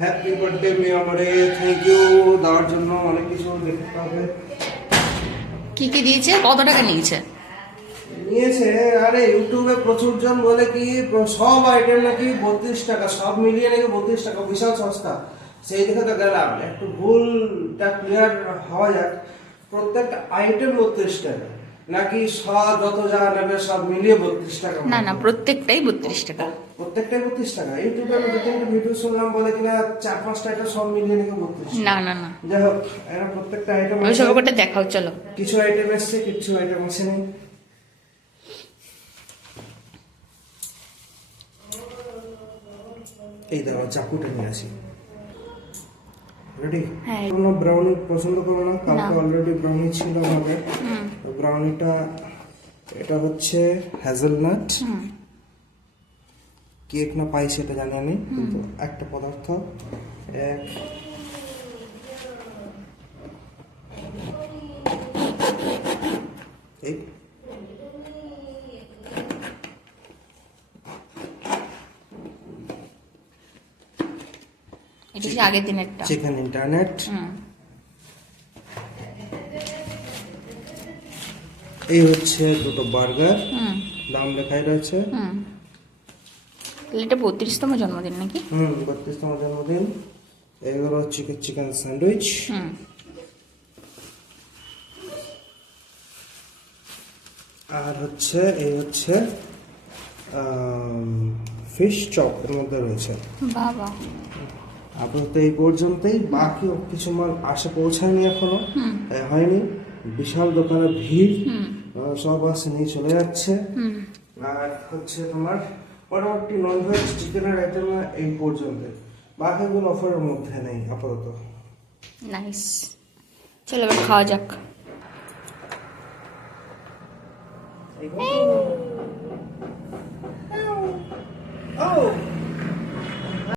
Happy birthday মেমোরে, thank you দেওয়ার জন্য। অনেক কিছু দেখতে হবে। কি কি দিয়েছে, কত টাকা নিয়েছে? নিয়েছে, আরে ইউটিউবে প্রচুর জন বলে কি সব আইটেম নাকি 32 টাকা, সব মিলিয়ে নাকি 32 টাকা, বিশাল সস্তা। সেই দেখে তো গেলাম, একটু ভুলটা ক্লিয়ার হওয়া যাক। প্রত্যেকটা আইটেম 32 টাকা নাকি সব যত যা নেবে সব মিলিয়ে 32 টাকা? না না, প্রত্যেকটাই 32 টাকা। প্রত্যেকটাই 32 টাকা? ইউটিউবে আমি দু তিনটা ভিডিও শুনলাম বলে কিনা 4-5টা আইটেম সব মিলিয়ে নাকি 32। না না না, যাই হোক, এরা প্রত্যেকটা আইটেম ওই সব করে দেখাও, চলো। কিছু আইটেম এসছে, কিছু আইটেম আসেনি। এই দেখো, চাকুটা নিয়ে আসি। রেডি? হ্যাঁ। কোনো ব্রাউনি পছন্দ করো না? কালকে অলরেডি ব্রাউনি ছিল আমাদের। ব্রাউনিটা, এটা হচ্ছে হ্যাজেলনাট কেক না পাই সেটা জানি আমি, কিন্তু একটা পদার্থ এক এই এটা কি আগের দিনেরটা? Chicken internet. এই হচ্ছে দুটো বার্গার, দাম লেখাই রয়েছে। এটা 32তম জন্মদিন নাকি? 32তম জন্মদিন। এগুলো হচ্ছে চিকেন স্যান্ডউইচ। আর হচ্ছে এই হচ্ছে ফিশ চপ এর মধ্যে রয়েছে। বাবা, আপাতত এই পর্যন্তই। বাকি কিছু মাল আসে পৌঁছায়নি এখনো, হয়নি। বিশাল দোকানে ভিড়, সব আসে নিয়ে চলে যাচ্ছে। আর হচ্ছে তোমার পরবর্তী ননভেজ চিকেনের আইটেম এই পর্যন্ত, বাকিগুলো অফারের মধ্যে নেই আপাতত। নাইস, চলো এবার খাওয়া যাক। Oh!